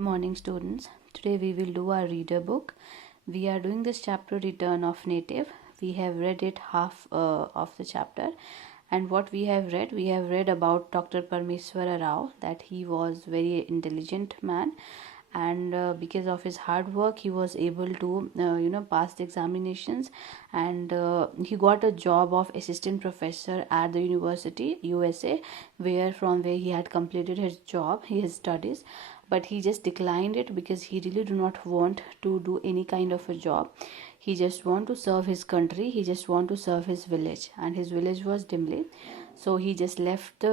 morning, students. Today we will do our reader book. We are doing this chapter Return of Native. We have read it half of the chapter, and what we have read about Dr. Parmeswara Rao, that he was very intelligent man, and because of his hard work he was able to pass the examinations, and he got a job of assistant professor at the university USA, where he had completed his job, his studies, but he just declined it because he really do not want to do any kind of a job. He just want to serve his country, he just want to serve his village, and his village was Dimli. So he just left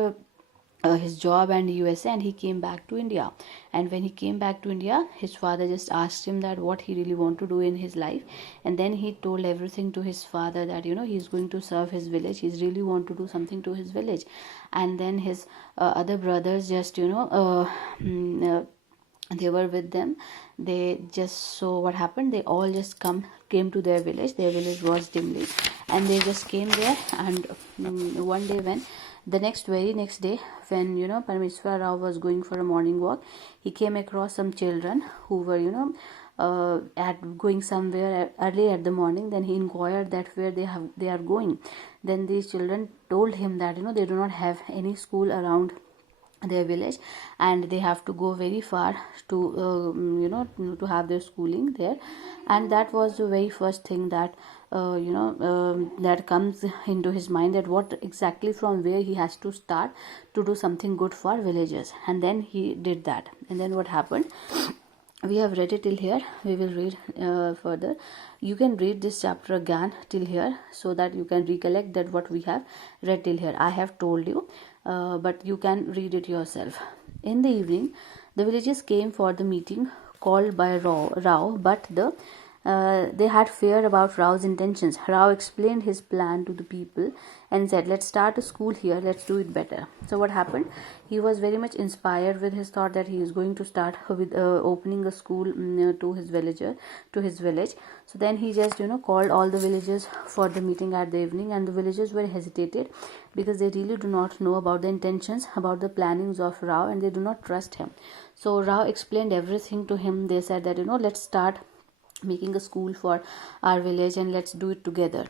his job and USA, and he came back to India. And when he came back to India, his father just asked him that what he really want to do in his life, and then he told everything to his father, that he's going to serve his village, he's really want to do something to his village. And then his other brothers just they were with them. They just, so what happened, they all just came to their village. Their village was Dimli, and they just came there. And one day, when the very next day, when Parmeswara Rao was going for a morning walk, he came across some children who were at going somewhere early at the morning. Then he inquired that where they are going. Then these children told him that they do not have any school around their village, and they have to go very far to have their schooling there. And that was the very first thing that that comes into his mind, that what exactly, from where he has to start to do something good for villagers. And then he did that. And then what happened, we have read it till here. We will read further. You can read this chapter again till here, so that you can recollect that what we have read till here. I have told you, but you can read it yourself. In the evening, the villagers came for the meeting called by Rao, but they had fear about Rao's intentions. Rao explained his plan to the people and said, let's start a school here, let's do it better. So what happened, he was very much inspired with his thought that he is going to start with opening a school to his village. So then he just called all the villagers for the meeting at the evening, and the villagers were hesitated because they really do not know about the intentions, about the plannings of Rao, and they do not trust him. So Rao explained everything to him. They said that let's start making a school for our village, and let's do it together.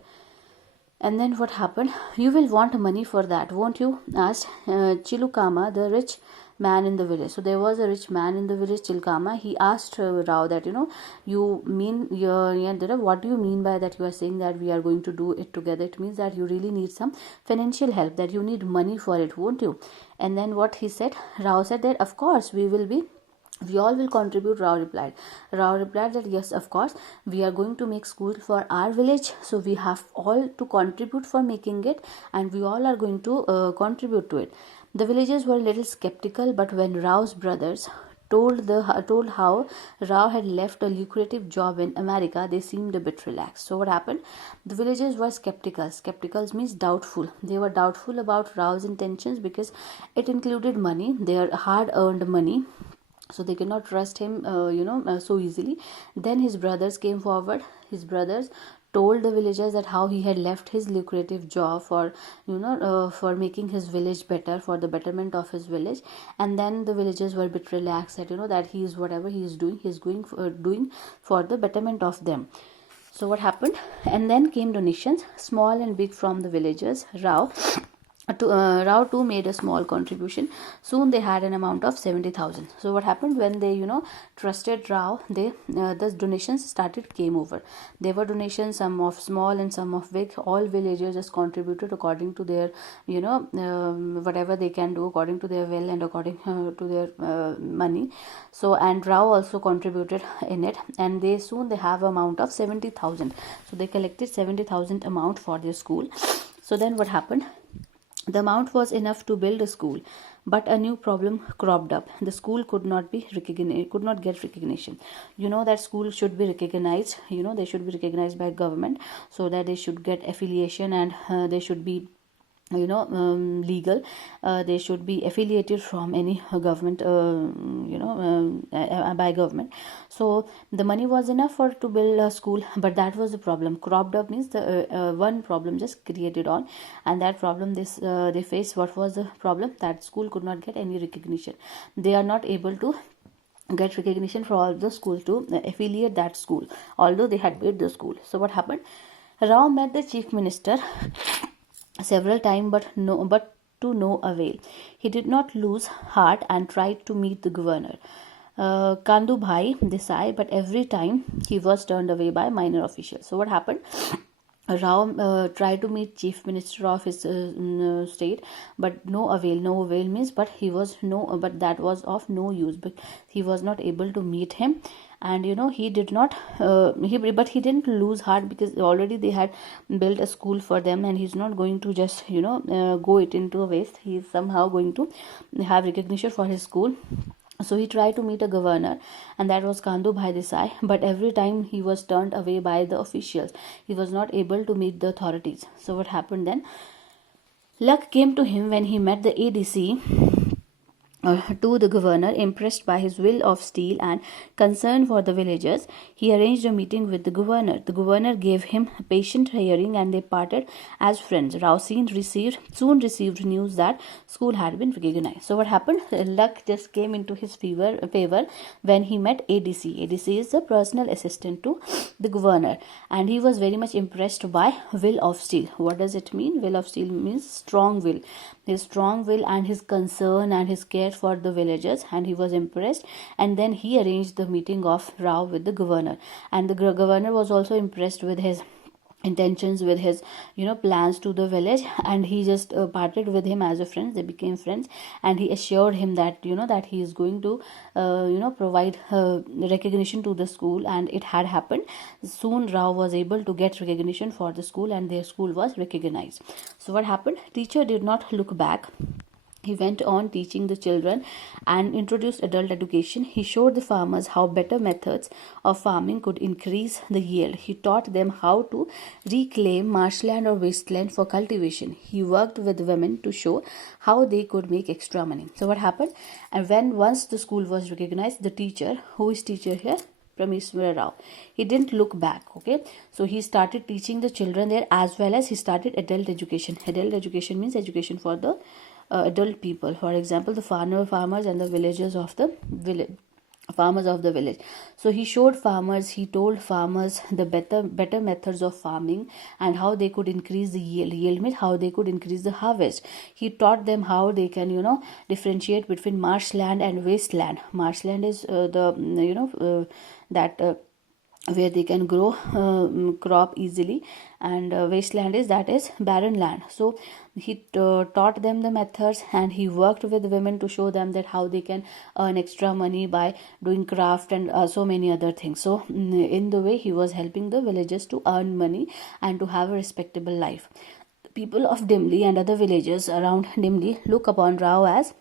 And then what happened, you will want money for that, won't you, asked Chilukama, the rich man in the village. So there was a rich man in the village, Chilukama. He asked Rao that you mean what do you mean by that? You are saying that we are going to do it together. It means that you really need some financial help, that you need money for it, won't you? And then what he said, Rao said that of course we all will contribute. Rao replied that yes, of course, we are going to make school for our village, so we have all to contribute for making it, and we all are going to contribute to it. The villagers were a little skeptical, but when Rao's brothers told how Rao had left a lucrative job in America, they seemed a bit relaxed. So what happened, the villagers were skeptical. Skeptical means doubtful. They were doubtful about Rao's intentions because it included money, their hard earned money. So they cannot trust him so easily. Then his brothers came forward. His brothers told the villagers that how he had left his lucrative job for for making his village better, for the betterment of his village. And then the villagers were a bit relaxed, that that he is, whatever he is doing, he is doing for the betterment of them. So what happened, and then came donations, small and big, from the villagers. Rao too made a small contribution. Soon they had an amount of 70,000. So what happened, when they trusted Rao, the donations came over. There were donations, some of small and some of big. All villagers just contributed according to their whatever they can do, according to their will and according to their money. So, and Rao also contributed in it, and they have amount of 70,000. So they collected 70,000 amount for their school. So then what happened, the amount was enough to build a school, but a new problem cropped up. The school could not get recognition. That school should be recognized. They should be recognized by government, so that they should get affiliation, and they should be legal. They should be affiliated from any government, by government. So the money was enough to build a school, but that was the problem. Cropped up means the one problem just created on, and that problem they faced. What was the problem? That school could not get any recognition. They are not able to get recognition for all the schools to affiliate that school, although they had paid the school. So what happened? Rao met the chief minister several times, but to no avail. He did not lose heart and tried to meet the governor, Kandu Bhai Desai, but every time he was turned away by minor officials. So what happened? Rao tried to meet chief minister of his state, but no avail. No avail means, but that was of no use. But he was not able to meet him, and he did not. But he didn't lose heart, because already they had built a school for them, and he's not going to just go it into a waste. He is somehow going to have recognition for his school. So he tried to meet a governor, and that was Kandu Bhai Desai, but every time he was turned away by the officials. He was not able to meet the authorities. So what happened then? Luck came to him when he met the ADC to the governor. Impressed by his will of steel and concern for the villagers, he arranged a meeting with the governor. The governor gave him a patient hearing, and they parted as friends. Rao soon received news that school had been recognized. So what happened? Luck just came into his favor when he met ADC. ADC is the personal assistant to the governor, and he was very much impressed by will of steel. What does it mean? Will of steel means strong will. His strong will and his concern and his care for the villagers, and he was impressed, and then he arranged the meeting of Rao with the governor, and the governor was also impressed with his intentions, with his plans to the village, and he just parted with him as a friend. They became friends, and he assured him that that he is going to provide recognition to the school, and it had happened. Soon Rao was able to get recognition for the school, and their school was recognized. So what happened? Teacher did not look back. He went on teaching the children and introduced adult education. He showed the farmers how better methods of farming could increase the yield. He taught them how to reclaim marshland or wasteland for cultivation. He worked with women to show how they could make extra money. So what happened? And once the school was recognized, the teacher, who is teacher here? Prameshwara Rao. He didn't look back. Okay, so he started teaching the children there, as well as he started adult education. Adult education means education for the adult people. For example, the farmers and the villagers of the village. Farmers of the village. So he told farmers the better methods of farming, and how they could increase the yield. Yield means how they could increase the harvest. He taught them how they can differentiate between marshland and wasteland. Marshland is where they can grow crop easily, and wasteland is barren land. So he taught them the methods, and he worked with women to show them that how they can earn extra money by doing craft and so many other things. So in the way, he was helping the villagers to earn money and to have a respectable life. The people of Dimli and other villages around Dimli look upon Rao as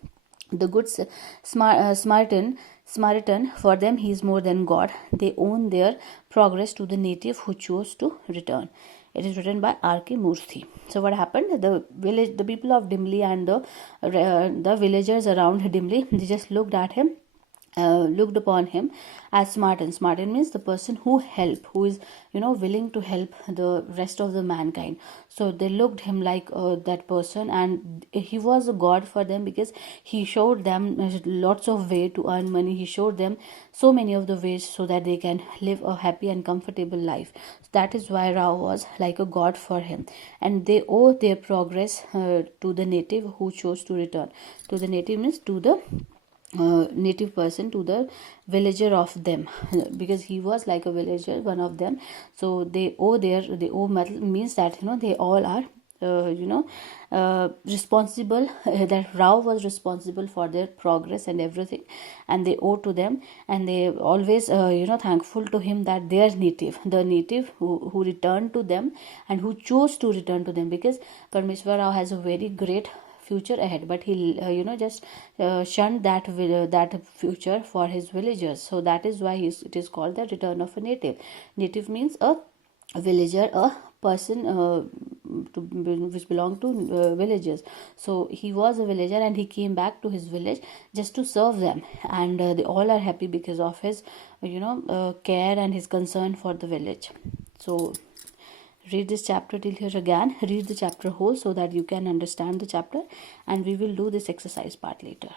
the good Samaritan. For them, he is more than God. They owe their progress to the native who chose to return. It is written by R.K. Murthy. So what happened? The people of Dimli and the villagers around Dimli, they just looked upon him as Smartan. Smartan means the person who is willing to help the rest of the mankind. So they looked him like that person, and he was a god for them, because he showed them lots of way to earn money. He showed them so many of the ways so that they can live a happy and comfortable life. So that is why Rao was like a god for him, and they owe their progress to the native who chose to return. To the native means to the native person, to the villager of them, because he was like a villager, one of them. So they owe means that they all are responsible. That Rao was responsible for their progress and everything, and they owe to them, and they always thankful to him that the native who returned to them and who chose to return to them, because Parmeshwar Rao has a very great future ahead, but he just shunned that future for his villagers. So that is why it is called the return of a native. Native means a villager, a person which belonged to villagers. So he was a villager, and he came back to his village just to serve them, and they all are happy because of his care and his concern for the village. So read this chapter till here again. Read the chapter whole so that you can understand the chapter, and we will do this exercise part later.